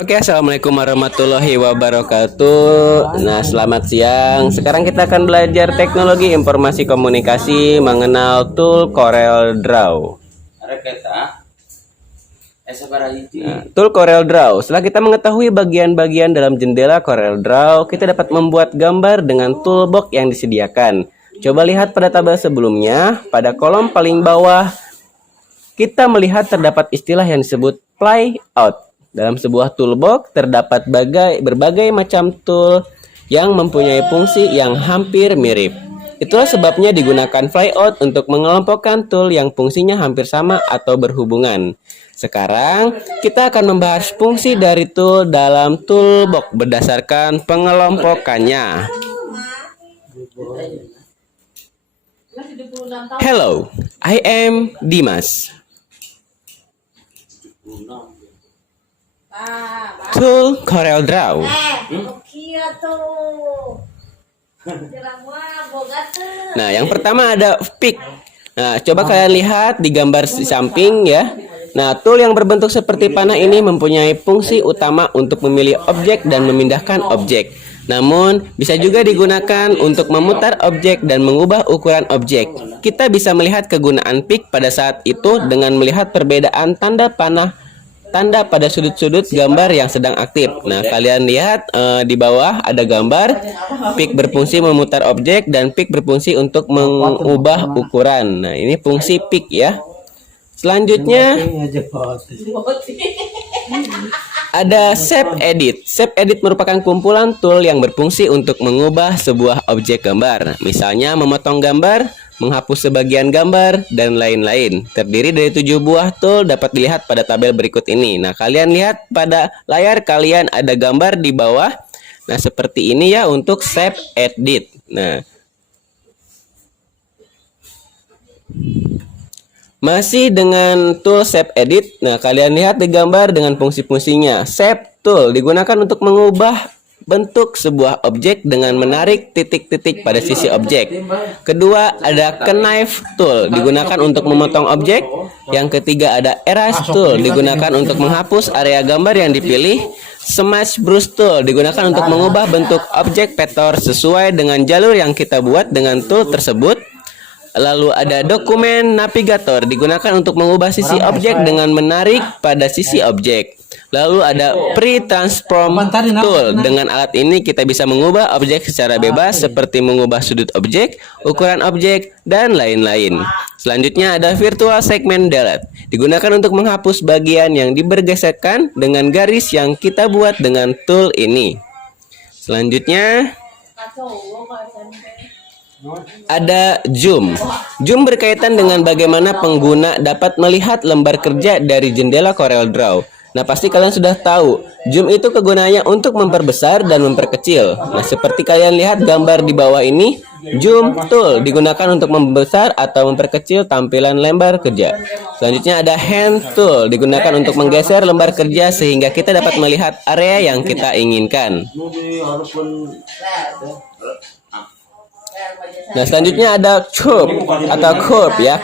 Oke, assalamualaikum warahmatullahi wabarakatuh. Nah, selamat siang. Sekarang kita akan belajar teknologi informasi komunikasi mengenal tool Corel Draw. Nah, tool Corel Draw. Setelah kita mengetahui bagian-bagian dalam jendela Corel Draw, kita dapat membuat gambar dengan toolbox yang disediakan. Coba lihat pada tabel sebelumnya, pada kolom paling bawah kita melihat terdapat istilah yang disebut playout. Dalam sebuah toolbox terdapat berbagai macam tool yang mempunyai fungsi yang hampir mirip. Itulah sebabnya digunakan flyout untuk mengelompokkan tool yang fungsinya hampir sama atau berhubungan. Sekarang kita akan membahas fungsi dari tool dalam toolbox berdasarkan pengelompokannya. Hello, I am Dimas. Tool Corel Draw. Nah, yang pertama ada pick. Nah, coba kalian lihat di gambar di samping ya. Nah, tool yang berbentuk seperti panah ini mempunyai fungsi utama untuk memilih objek dan memindahkan objek. Namun, bisa juga digunakan untuk memutar objek dan mengubah ukuran objek. Kita bisa melihat kegunaan pick pada saat itu dengan melihat perbedaan tanda pada sudut-sudut gambar yang sedang aktif. Nah, kalian lihat di bawah ada gambar pick berfungsi memutar objek dan pick berfungsi untuk mengubah ukuran. Nah, ini fungsi pick ya. Selanjutnya ada Shape Edit. Shape Edit merupakan kumpulan tool yang berfungsi untuk mengubah sebuah objek gambar. Misalnya memotong gambar, menghapus sebagian gambar, dan lain-lain. Terdiri dari 7 buah tool dapat dilihat pada tabel berikut ini. Nah, kalian lihat pada layar kalian ada gambar di bawah. Nah, seperti ini ya untuk Shape Edit. Nah, masih dengan tool Shape Edit. Nah, kalian lihat di gambar dengan fungsi-fungsinya. Shape tool digunakan untuk mengubah bentuk sebuah objek dengan menarik titik-titik pada sisi objek. Kedua, ada Knife tool digunakan untuk memotong objek. Yang ketiga ada Erase tool digunakan untuk menghapus area gambar yang dipilih. Smash Brush tool digunakan untuk mengubah bentuk objek vektor sesuai dengan jalur yang kita buat dengan tool tersebut. Lalu ada Dokumen Navigator digunakan untuk mengubah sisi objek dengan menarik pada sisi objek. Lalu ada Pre-Transform tool. Dengan alat ini kita bisa mengubah objek secara bebas seperti mengubah sudut objek, ukuran objek, dan lain-lain. Selanjutnya ada Virtual Segment Delete. Digunakan untuk menghapus bagian yang dibergeserkan dengan garis yang kita buat dengan tool ini. Selanjutnya ada Zoom. Zoom berkaitan dengan bagaimana pengguna dapat melihat lembar kerja dari jendela Corel Draw. Nah, pasti kalian sudah tahu, zoom itu kegunaannya untuk memperbesar dan memperkecil. Nah, seperti kalian lihat gambar di bawah ini, zoom tool digunakan untuk membesar atau memperkecil tampilan lembar kerja. Selanjutnya ada hand tool digunakan untuk menggeser lembar kerja sehingga kita dapat melihat area yang kita inginkan. Nah, selanjutnya ada curve atau curve ya,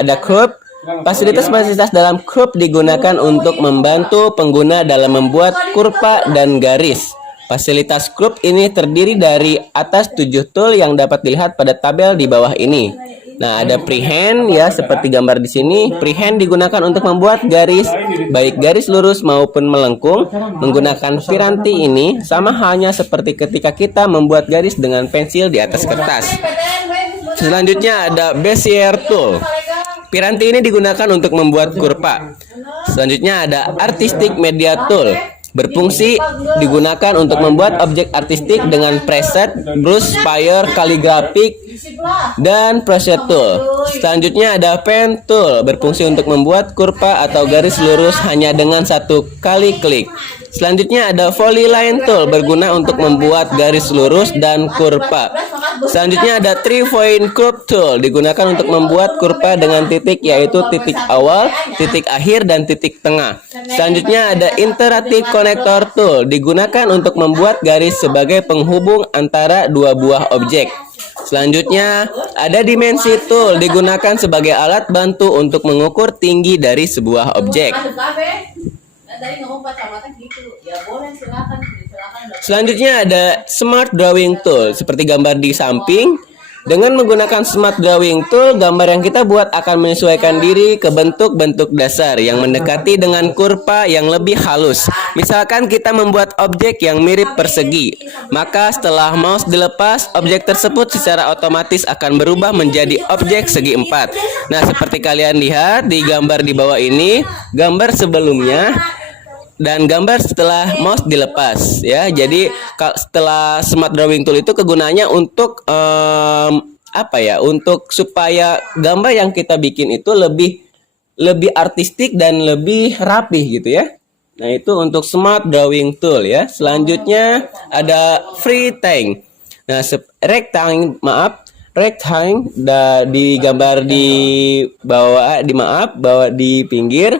ada curve. Fasilitas-fasilitas dalam curve digunakan untuk membantu pengguna dalam membuat kurva dan garis. Fasilitas curve ini terdiri dari atas 7 tool yang dapat dilihat pada tabel di bawah ini. Nah, ada freehand ya seperti gambar di sini. Freehand digunakan untuk membuat garis, baik garis lurus maupun melengkung. Menggunakan piranti ini sama halnya seperti ketika kita membuat garis dengan pensil di atas kertas. Selanjutnya ada Bezier tool. Piranti ini digunakan untuk membuat kurva. Selanjutnya ada Artistic Media tool. Berfungsi digunakan untuk membuat objek artistik dengan preset, brush, fire, kaligrafik, dan preset tool. Selanjutnya ada Pen tool. Berfungsi untuk membuat kurva atau garis lurus hanya dengan satu kali klik. Selanjutnya ada Polyline tool. Berguna untuk membuat garis lurus dan kurva. Selanjutnya ada 3-point curve tool. Digunakan untuk membuat kurva dengan titik, yaitu titik awal, titik akhir, dan titik tengah. Selanjutnya ada Interactive Connector tool. Digunakan untuk membuat garis sebagai penghubung antara dua buah objek. Selanjutnya ada Dimensi tool. Digunakan sebagai alat bantu untuk mengukur tinggi dari sebuah objek. Selanjutnya ada Smart Drawing Tool, seperti gambar di samping. Dengan menggunakan Smart Drawing Tool, gambar yang kita buat akan menyesuaikan diri ke bentuk-bentuk dasar yang mendekati dengan kurva yang lebih halus. Misalkan kita membuat objek yang mirip persegi, maka setelah mouse dilepas, objek tersebut secara otomatis akan berubah menjadi objek segi empat. Nah, seperti kalian lihat di gambar di bawah ini, gambar sebelumnya dan gambar setelah mouse dilepas ya. Jadi setelah Smart Drawing Tool itu kegunaannya untuk untuk supaya gambar yang kita bikin itu lebih artistik dan lebih rapih gitu ya. Nah, itu untuk Smart Drawing Tool ya. Selanjutnya ada Rectangle. Nah, rectangle di gambar di bawah di pinggir.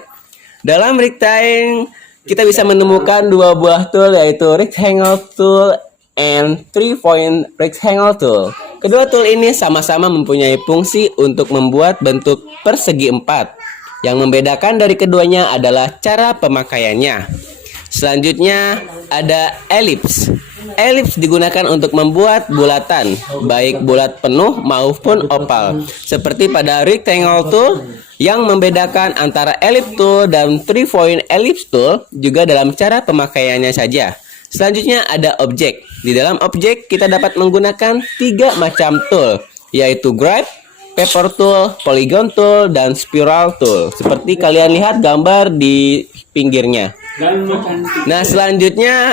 Dalam rectangle kita bisa menemukan dua buah tool, yaitu Rectangle Tool and 3-point Rectangle Tool. Kedua tool ini sama-sama mempunyai fungsi untuk membuat bentuk persegi empat. Yang membedakan dari keduanya adalah cara pemakaiannya. Selanjutnya ada Ellipse. Ellipse digunakan untuk membuat bulatan, baik bulat penuh maupun oval. Seperti pada Rectangle Tool, yang membedakan antara Ellipse Tool dan 3-point Ellipse Tool juga dalam cara pemakaiannya saja. Selanjutnya ada objek. Di dalam objek kita dapat menggunakan 3 macam tool, yaitu Graph, Paper Tool, Polygon Tool, dan Spiral Tool. Seperti kalian lihat gambar di pinggirnya. Nah, selanjutnya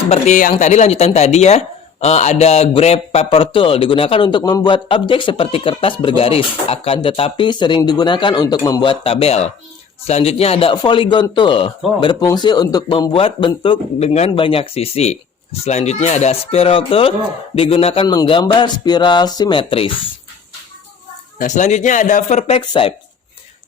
seperti yang tadi, lanjutan tadi ya. Ada Graph Paper Tool, digunakan untuk membuat objek seperti kertas bergaris, akan tetapi sering digunakan untuk membuat tabel. Selanjutnya ada Polygon Tool, berfungsi untuk membuat bentuk dengan banyak sisi. Selanjutnya ada Spiral Tool, digunakan menggambar spiral simetris. Nah, selanjutnya ada Perfect Shape.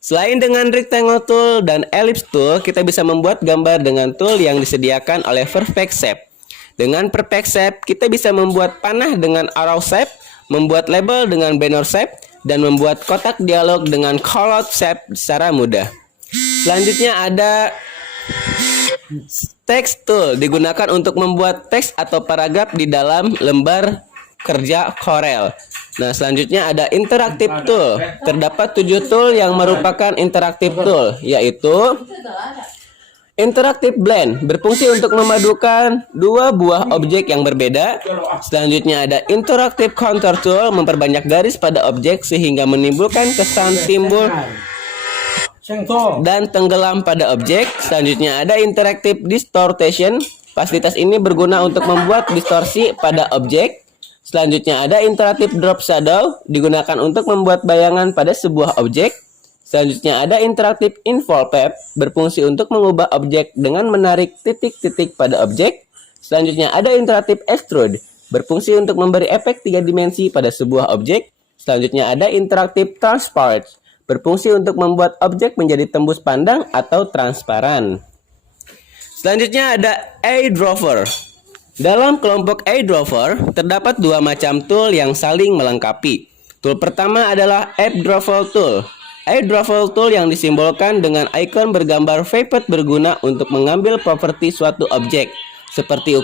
Selain dengan Rectangle Tool dan Ellipse Tool, kita bisa membuat gambar dengan tool yang disediakan oleh Perfect Shape. Dengan Perfect Shape, kita bisa membuat panah dengan Arrow Shape, membuat label dengan Banner Shape, dan membuat kotak dialog dengan Callout Shape secara mudah. Selanjutnya ada Text Tool, digunakan untuk membuat teks atau paragraf di dalam lembar kerja Corel. Nah, selanjutnya ada Interactive Tool. Terdapat 7 tool yang merupakan Interactive Tool, yaitu Interactive Blend, berfungsi untuk memadukan 2 buah objek yang berbeda. Selanjutnya ada Interactive Contour Tool, memperbanyak garis pada objek sehingga menimbulkan kesan timbul dan tenggelam pada objek. Selanjutnya ada Interactive Distortion. Fasilitas ini berguna untuk membuat distorsi pada objek. Selanjutnya ada Interactive Drop Shadow, digunakan untuk membuat bayangan pada sebuah objek. Selanjutnya ada Interactive Envelope, berfungsi untuk mengubah objek dengan menarik titik-titik pada objek. Selanjutnya ada Interactive Extrude, berfungsi untuk memberi efek 3 dimensi pada sebuah objek. Selanjutnya ada Interactive Transparent, berfungsi untuk membuat objek menjadi tembus pandang atau transparan. Selanjutnya ada A-Drawer. Dalam kelompok A-Drawer, terdapat 2 macam tool yang saling melengkapi. Tool pertama adalah A-Drawer Tool. A-Drawer Tool yang disimbolkan dengan ikon bergambar pivot berguna untuk mengambil properti suatu objek, seperti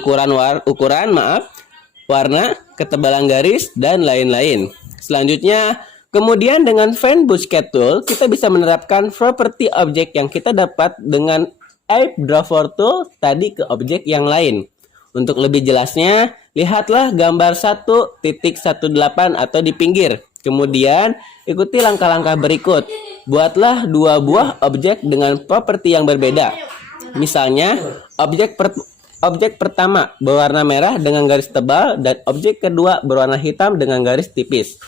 warna, ketebalan garis, dan lain-lain. Selanjutnya, kemudian dengan Fan Busket Tool, kita bisa menerapkan properti objek yang kita dapat dengan A-Drawer Tool tadi ke objek yang lain. Untuk lebih jelasnya, lihatlah gambar 1.18 atau di pinggir. Kemudian, ikuti langkah-langkah berikut. Buatlah 2 buah objek dengan properti yang berbeda. Misalnya, objek pertama berwarna merah dengan garis tebal dan objek kedua berwarna hitam dengan garis tipis.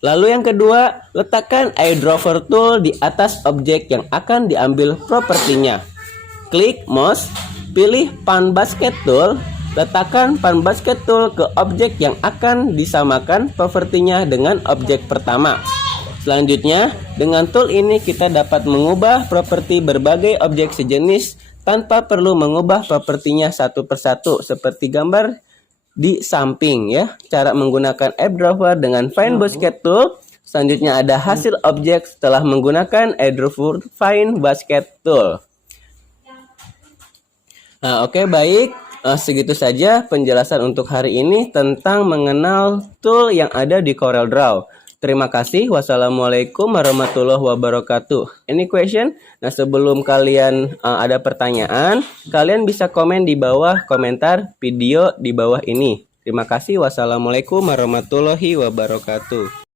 Lalu yang kedua, letakkan A-Drawer Tool di atas objek yang akan diambil propertinya. Klik mouse, pilih Pan Basket Tool. Letakkan Pan Basket Tool ke objek yang akan disamakan propertinya dengan objek pertama. Selanjutnya, dengan tool ini kita dapat mengubah properti berbagai objek sejenis tanpa perlu mengubah propertinya satu persatu seperti gambar di samping ya. Cara menggunakan A-Drawer dengan Find Basket Tool. Selanjutnya ada hasil objek setelah menggunakan A-Drawer Find Basket Tool. Oke, baik. Segitu saja penjelasan untuk hari ini tentang mengenal tool yang ada di CorelDRAW. Terima kasih. Wassalamualaikum warahmatullahi wabarakatuh. Any question? Nah, sebelum kalian ada pertanyaan, kalian bisa komen di bawah komentar video di bawah ini. Terima kasih. Wassalamualaikum warahmatullahi wabarakatuh.